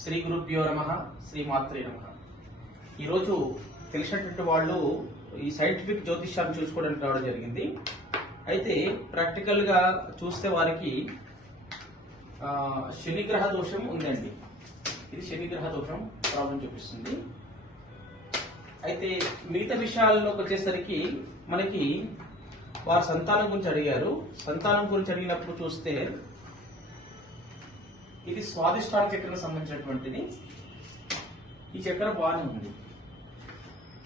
శ్రీ గురుభ్యో నమః, శ్రీ మాత్రే నమః. ఈరోజు తెలిసినటువంటి వాళ్ళు ఈ సైంటిఫిక్ జ్యోతిష్యాన్ని చూసుకోవడానికి రావడం జరిగింది. అయితే ప్రాక్టికల్ గా చూస్తే వారికి శనిగ్రహ దోషం ఉందండి. ఇది శనిగ్రహ దోషం ప్రాబ్లం చూపిస్తుంది. అయితే మిగతా విషయాల్లోకి వచ్చేసరికి మనకి వారు సంతానం గురించి అడిగారు. సంతానం గురించి అడిగినప్పుడు చూస్తే ఇది స్వాదిష్టాన చక్రం సంబంధించినటువంటిది. ఈ చక్రం బాగానే ఉంది,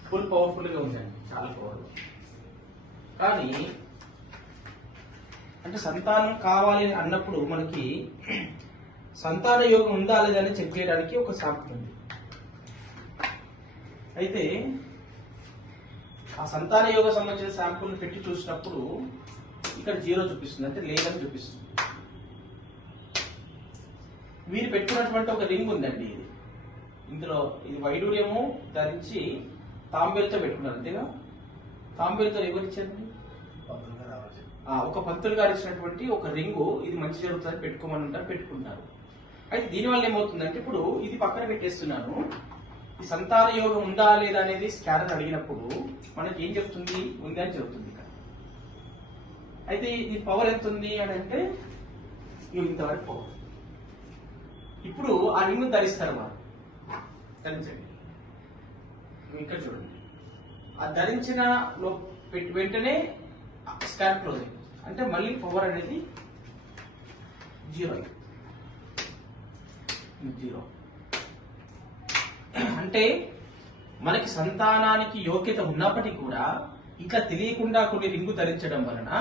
ఫుల్ పవర్ఫుల్ గా ఉందండి, చాలా పవర్. కానీ అంటే సంతానం కావాలి అన్నప్పుడు మనకి సంతాన యోగం ఉందా లేదని చెక్ చేయడానికి ఒక శాస్త్రం ఉంది. అయితే ఆ సంతాన యోగం సంబంధించిన శాంపుల్ పెట్టి చూసినప్పుడు ఇక్కడ 0 చూపిస్తుంది, అంటే లేదని చూపిస్తుంది. వీరు పెట్టుకున్నటువంటి ఒక రింగ్ ఉందండి. ఇది ఇందులో ఇది వైడూర్యము ధరించి తాంబేలతో పెట్టుకున్నారు, అంతేగా. తాంబేలతో ఎవరు ఇచ్చారండి? ఒక పంతులు గారు ఇచ్చినటువంటి ఒక రింగు. ఇది మంచి జరుగుతుంది పెట్టుకోమని ఉంటారు, పెట్టుకుంటారు. అయితే దీనివల్ల ఏమవుతుందంటే, ఇప్పుడు ఇది పక్కన పెట్టేస్తున్నాను. ఈ సంతాన యోగం ఉందా లేదా అనేది స్కానర్ అడిగినప్పుడు మనకి ఏం చెప్తుంది? ఉంది అని చెప్తుంది ఇక్కడ. అయితే ఈ పవర్ ఎంత ఉంది అని అంటే ఇంతవరకు పవర్. ఇప్పుడు ఆ రింగ్ ధరిస్తారు వారు. ధరించండి, ఇక్కడ చూడండి. ఆ ధరించిన వెంటనే స్కాన్ క్లోజ్ అయింది, అంటే మళ్ళీ పవర్ అనేది 0. అంటే మనకి సంతానానికి యోగ్యత ఉన్నప్పటికీ కూడా ఇట్లా తెలియకుండా కొన్ని రింగు ధరించడం వలన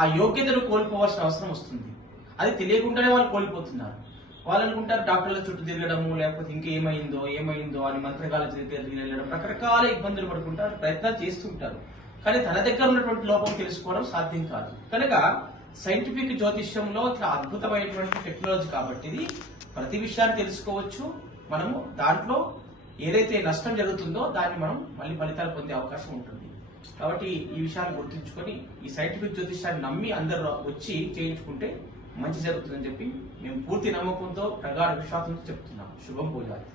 ఆ యోగ్యతను కోల్పోవాల్సిన అవసరం వస్తుంది. అది తెలియకుండానే వాళ్ళు కోల్పోతున్నారు. వాళ్ళు అనుకుంటారు డాక్టర్ల చుట్టూ తిరగడము, లేకపోతే ఇంకేమైందో అని మంత్రగాల తిరగడం, రకరకాల ఇబ్బందులు పడుకుంటారు, ప్రయత్నాలు చేస్తుంటారు. కానీ తన దగ్గర ఉన్నటువంటి లోపం తెలుసుకోవడం సాధ్యం కాదు. కనుక సైంటిఫిక్ జ్యోతిష్యంలో ఇట్లా అద్భుతమైనటువంటి టెక్నాలజీ కాబట్టి ఇది ప్రతి విషయాన్ని తెలుసుకోవచ్చు. మనము దాంట్లో ఏదైతే నష్టం జరుగుతుందో దాన్ని మనం మళ్ళీ ఫలితాలు పొందే అవకాశం ఉంటుంది. కాబట్టి ఈ విషయాన్ని గుర్తుంచుకొని ఈ సైంటిఫిక్ జ్యోతిష్యాన్ని నమ్మి అందరూ వచ్చి చేయించుకుంటే మంచి జరుగుతుందని చెప్పి మేము పూర్తి నమ్మకంతో, ప్రగాఢ విశ్వాసంతో చెప్తున్నాం. శుభం పూజారి.